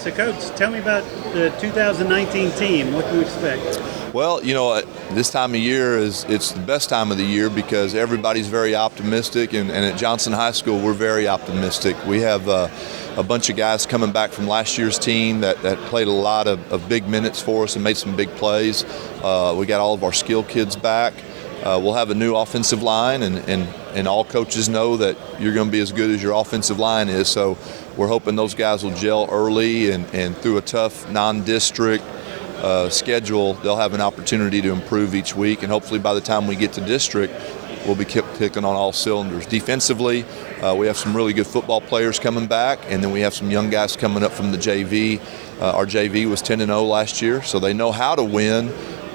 so Coach, tell me about the 2019 team. What do you expect? Well, this time of year it's the best time of the year because everybody's very optimistic, and at Johnson High School we're very optimistic. We have a bunch of guys coming back from last year's team that played a lot of big minutes for us and made some big plays. We got all of our skill kids back. We'll have a new offensive line, and all coaches know that you're going to be as good as your offensive line is. So we're hoping those guys will gel early, and through a tough non-district schedule, they'll have an opportunity to improve each week. And hopefully by the time we get to district, we'll be kicking on all cylinders. Defensively, we have some really good football players coming back, and then we have some young guys coming up from the JV. Our JV was 10-0 last year, so they know how to win,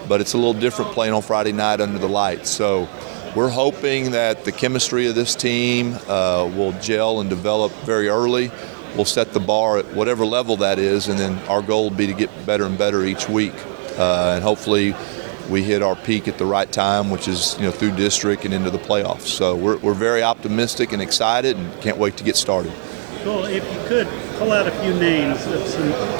but it's a little different playing on Friday night under the lights. So we're hoping that the chemistry of this team will gel and develop very early. We'll set the bar at whatever level that is, and then our goal will be to get better and better each week. And hopefully we hit our peak at the right time, which is through district and into the playoffs. So we're very optimistic and excited and can't wait to get started. Cool. If you could pull out a few names of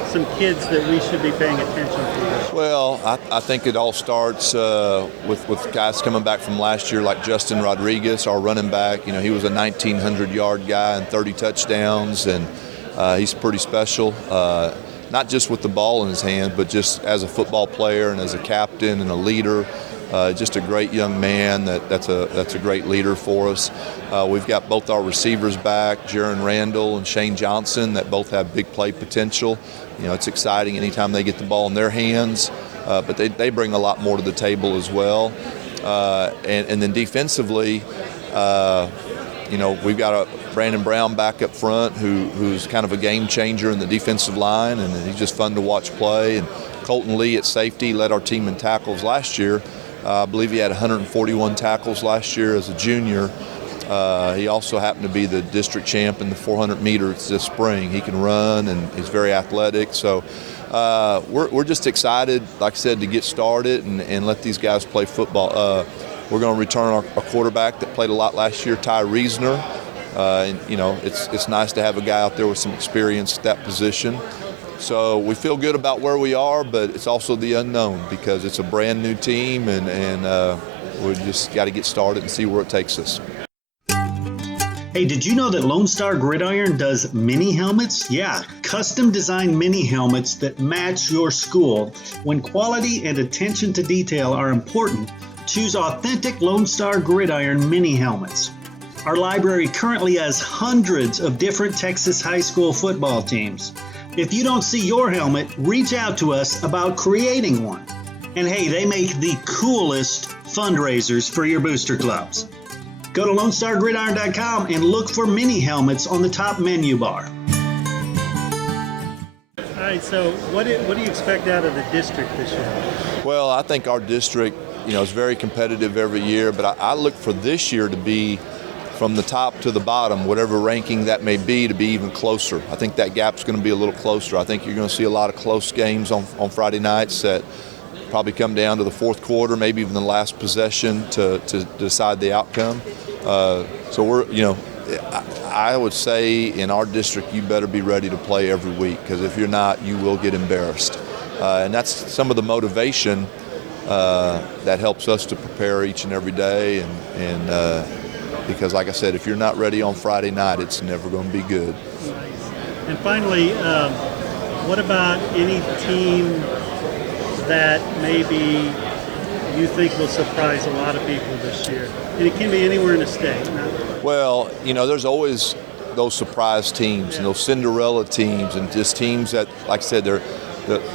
some kids that we should be paying attention to. Well, I think it all starts with guys coming back from last year, like Justin Rodriguez, our running back. He was a 1,900-yard guy and 30 touchdowns, and he's pretty special. Not just with the ball in his hand, but just as a football player and as a captain and a leader. Just a great young man that's a great leader for us. We've got both our receivers back, Jaron Randall and Shane Johnson, that both have big play potential. It's exciting anytime they get the ball in their hands, but they bring a lot more to the table as well. And then defensively, we've got a Brandon Brown back up front who's kind of a game changer in the defensive line, and he's just fun to watch play. And Colton Lee at safety led our team in tackles last year. I believe he had 141 tackles last year as a junior. He also happened to be the district champ in the 400 meters this spring. He can run, and he's very athletic. So we're just excited, like I said, to get started and let these guys play football. We're going to return our quarterback that played a lot last year, Ty Reesner. It's nice to have a guy out there with some experience at that position. So we feel good about where we are, but it's also the unknown because it's a brand new team, and we just got to get started and see where it takes us. Hey, did you know that Lone Star Gridiron does mini helmets? Yeah, custom designed mini helmets that match your school. When quality and attention to detail are important, choose authentic Lone Star Gridiron mini helmets. Our library currently has hundreds of different Texas high school football teams. If you don't see your helmet, reach out to us about creating one. And hey, they make the coolest fundraisers for your booster clubs. Go to LoneStarGridiron.com and look for mini helmets on the top menu bar. All right, so what do you expect out of the district this year? Well, I think our district, is very competitive every year, but I look for this year to be from the top to the bottom, whatever ranking that may be, to be even closer. I think that gap's going to be a little closer. I think you're going to see a lot of close games on Friday nights that probably come down to the fourth quarter, maybe even the last possession to decide the outcome. So I would say in our district, you better be ready to play every week, because if you're not, you will get embarrassed. And that's some of the motivation that helps us to prepare each and every day, and because, like I said, if you're not ready on Friday night, it's never going to be good. And finally, what about any team that maybe you think will surprise a lot of people this year? And it can be anywhere in the state. Well, there's always those surprise teams and those Cinderella teams, and just teams that, like I said,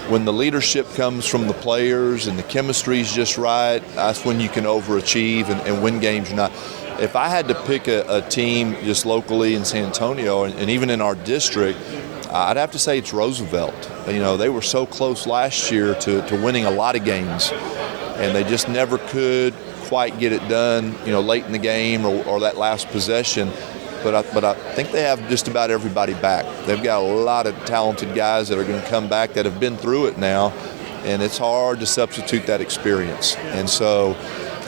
when the leadership comes from the players and the chemistry's just right, that's when you can overachieve and win games or not. If I had to pick a team just locally in San Antonio and even in our district, I'd have to say it's Roosevelt. They were so close last year to winning a lot of games, and they just never could quite get it done, late in the game or that last possession. But I think they have just about everybody back. They've got a lot of talented guys that are going to come back that have been through it now, and it's hard to substitute that experience. And so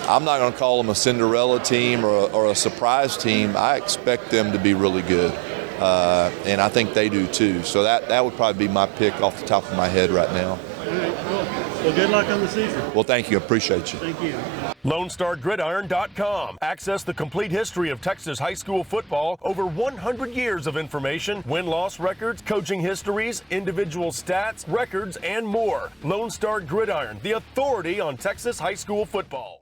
I'm not going to call them a Cinderella team or a surprise team. I expect them to be really good. and I think they do too. So that would probably be my pick off the top of my head right now. All right, cool. Well, good luck on the season. Well, thank you. Appreciate you. Thank you. LoneStarGridiron.com. Access the complete history of Texas high school football, over 100 years of information, win-loss records, coaching histories, individual stats, records, and more. Lone Star Gridiron, the authority on Texas high school football.